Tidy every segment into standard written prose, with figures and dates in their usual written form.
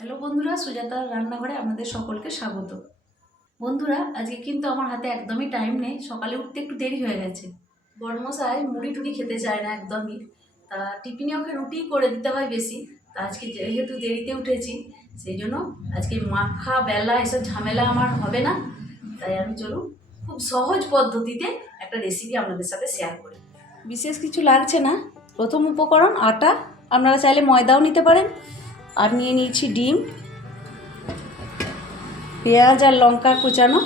Hello বন্ধুরা, সুজাতার রান্নাঘরে আপনাদের সকলকে স্বাগত। বন্ধুরা, আজকে কিন্তু আমার হাতে একদমই টাইম নেই, সকালে উঠতে একটু দেরি হয়ে গেছে। বড়মশাই মুড়ি টুড়ি খেতে চায় না একদমই, তা টিফিনে ওকে রুটি করে দিতে হয় বেশি। তা আজকে যেহেতু দেরিতে উঠেছি, সেই জন্য আজকে মাখা বেলা এসব ঝামেলা আমার হবে না। তাই আমি চলুন খুব সহজ পদ্ধতিতে একটা রেসিপি আপনাদের সাথে শেয়ার করি। বিশেষ কিছু লাগছে না। প্রথম উপকরণ আটা, আপনারা চাইলে ময়দাও নিতে পারেন। আর নিয়ে নিয়েছি ডিম, পেঁয়াজ আর লঙ্কা কুচানো,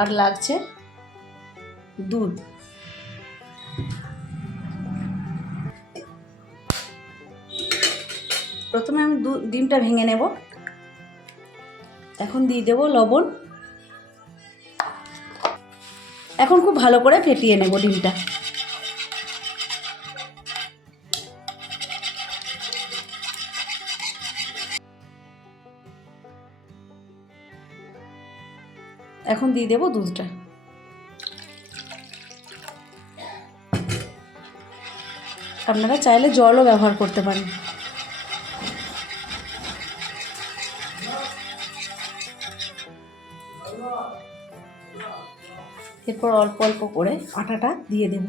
আর লাগছে দুধ। প্রথমে আমি ডিমটা ভেঙে নেব। এখন দিয়ে দেব লবণ। এখন খুব ভালো করে ফেটিয়ে নেব ডিমটা। এখন দিয়ে দেব দুধটা। আপনারা চাইলে জলও ব্যবহার করতে পারেন। এরপর অল্প অল্প করে আটাটা দিয়ে দেব।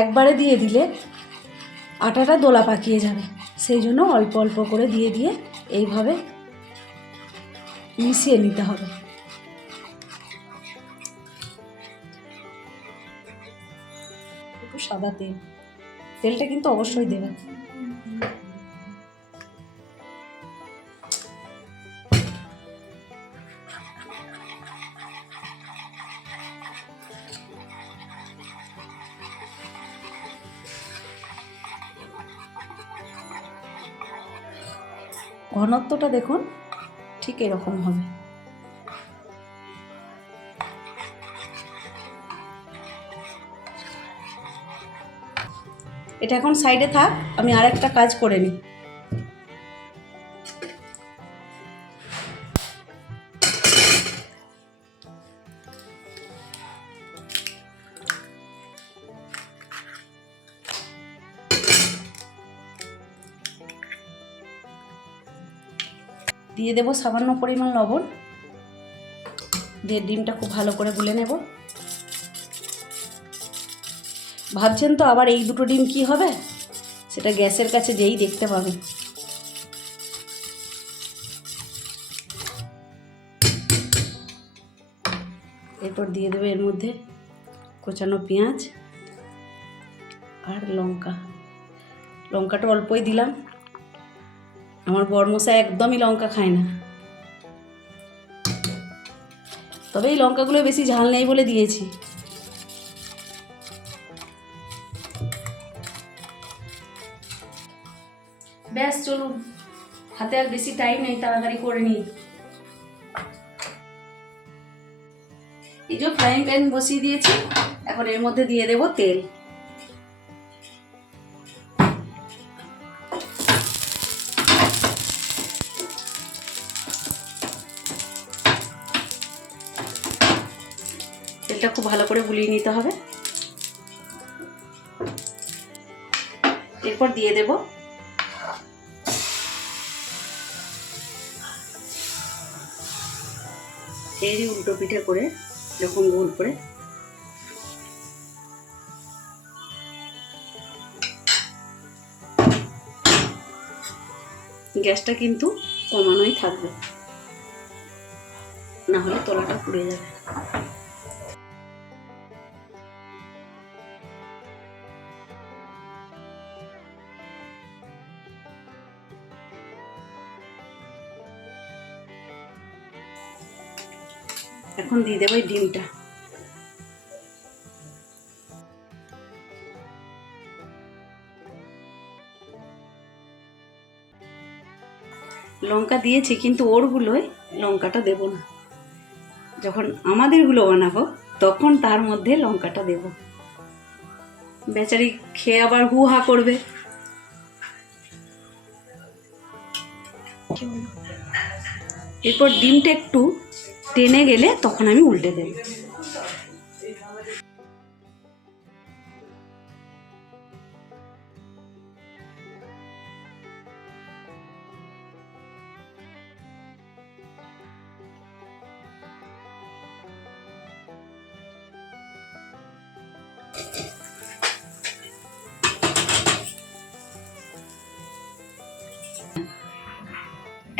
একবারে দিয়ে দিলে আটাটা দোলা পাকিয়ে যাবে, সেই জন্য অল্প অল্প করে দিয়ে দিয়ে এইভাবে মিশিয়ে নিতে হবে। একটু সাদা তেলটা কিন্তু অবশ্যই দেবেন। ঘনত্বটা দেখুন, ঠিক এরকম হবে। এটা এখন সাইডে থাক, আমি আরেকটা কাজ করে নিই। দিয়ে দেব সামান্য পরিমাণ লবণ, দিয়ে ডিমটা খুব ভালো করে গুলে নেব। ভাবছেন তো আবার এই দুটো ডিম কি হবে, সেটা গ্যাসের কাছে যেই দেখতে পাবেন। এরপর দিয়ে দেবে এর মধ্যে কোচানো পেঁয়াজ আর লঙ্কাটা অল্পই দিলাম। আমার বড়মশাই একদমই লঙ্কা খায় না, তবে এই লঙ্কাগুলো বেশি ঝাল নেই বলে দিয়েছি। ব্যাস, চলুন, হাতে আর বেশি টাইম নেই, তাড়াতাড়ি করে নিই। এই যে ফ্রাইং প্যান বসিয়ে দিয়েছি, এখন এর মধ্যে দিয়ে দেব তেল। তেলটা খুব ভালো করে গুলিয়ে নিতে হবে। এরপর দিয়ে দেব এরই উল্টো পিঠে করে এরকম গোল করে গ্যাসটা কিন্তু কমানোই থাকবে, না হলে তলাটা পুড়ে যাবে। এখন দিয়ে দেবো এই ডিমটা। লঙ্কা দিয়েছি, কিন্তু ওরগুলোয় লঙ্কাটা দেব না। যখন আমাদেরগুলো বানাবো তখন তার মধ্যে লঙ্কাটা দেব। বেচারি খেয়ে আবার হু হা করবে। এরপর ডিমটা একটু টেনে গেলে তখন আমি উল্টে দেব।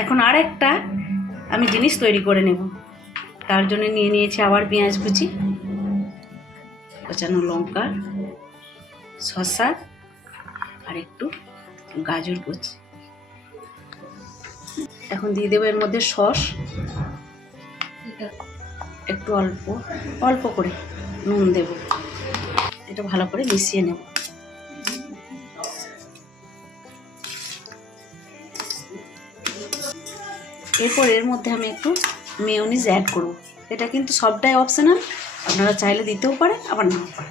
এখন আর একটা আমি জিনিস তৈরি করে নেব। তার জন্য নিয়ে নিয়েছি আবার পেঁয়াজ কুচি, কোচানো লঙ্কা, শসা আর একটু গাজর কুচি। এখন দিয়ে দেবো এর মধ্যে সস, একটু অল্প অল্প করে নুন দেব। এটা ভালো করে মিশিয়ে নেব। এরপর এর মধ্যে আমি একটু মেয়োনিজ অ্যাড করব। এটা কিন্তু সবটাই অপশনাল, আপনারা চাইলে দিতেও পারে আবার নাও পারে।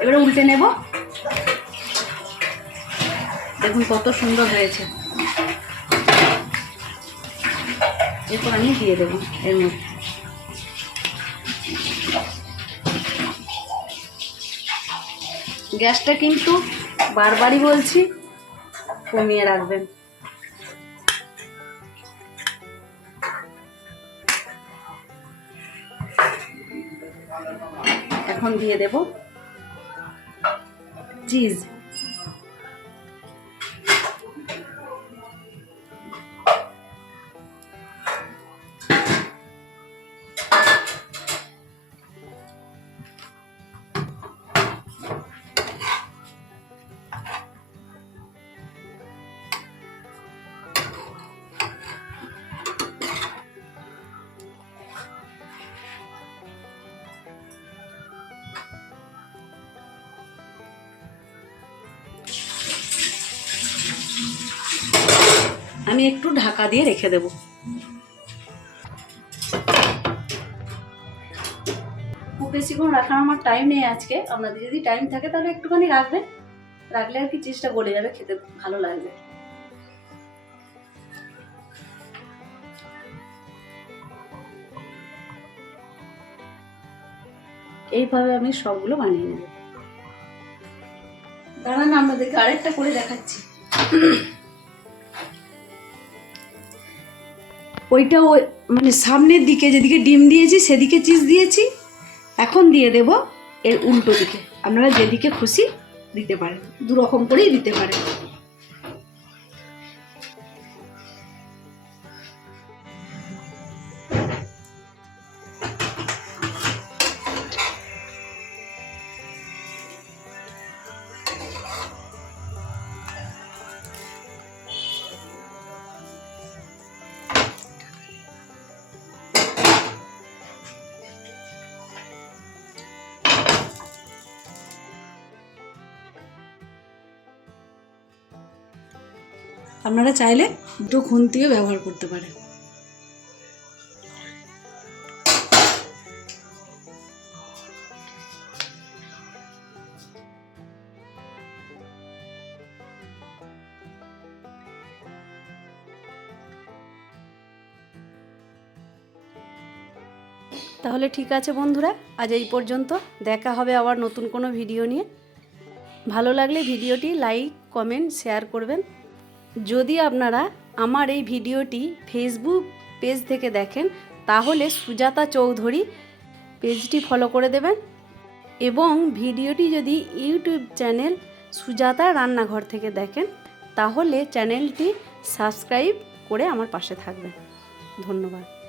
এবারে উল্টে নেব। দেখুন কত সুন্দর হয়েছে। এরপর আমি দিয়ে দেবো এর মধ্যে। গ্যাসটা কিন্তু বারবারই বলছি কমিয়ে রাখবেন। এখন দিয়ে দেব চিজ। আমি একটু ঢাকা দিয়ে রেখে দেব। খুব বেশিক্ষণ রাখার আমার টাইম নেই আজকে। আপনাদের যদি টাইম থাকে তাহলে একটুখানি রাখবেন, রাখলে আর কি চিজটা গলে যাবে, খেতে ভালো লাগবে। এইভাবে আমি সবগুলো বানিয়ে নেব। দাঁড়ান আপনাদেরকে আরেকটা করে দেখাচ্ছি। ওইটা ওই মানে সামনের দিকে যেদিকে ডিম দিয়েছি সেদিকে চিজ দিয়েছি। এখন দিয়ে দেব এর উল্টো দিকে। আপনারা যেদিকে খুশি দিতে পারেন, দু রকম করেই দিতে পারেন। আপনারা চাইলে দুটো খুন্তিও ব্যবহার করতে পারেন। তাহলে ঠিক আছে বন্ধুরা, আজ এই পর্যন্ত। দেখা হবে আবার নতুন কোনো ভিডিও নিয়ে। ভালো লাগলে ভিডিওটি লাইক, কমেন্ট, শেয়ার করবেন। যদি আপনারা আমার এই ভিডিওটি ফেসবুক পেজ থেকে দেখেন তাহলে সুজাতা চৌধুরী পেজটি ফলো করে দেবেন, এবং ভিডিওটি যদি ইউটিউব চ্যানেল সুজাতা রান্নাঘর থেকে দেখেন তাহলে চ্যানেলটি সাবস্ক্রাইব করে আমার পাশে থাকবেন। ধন্যবাদ।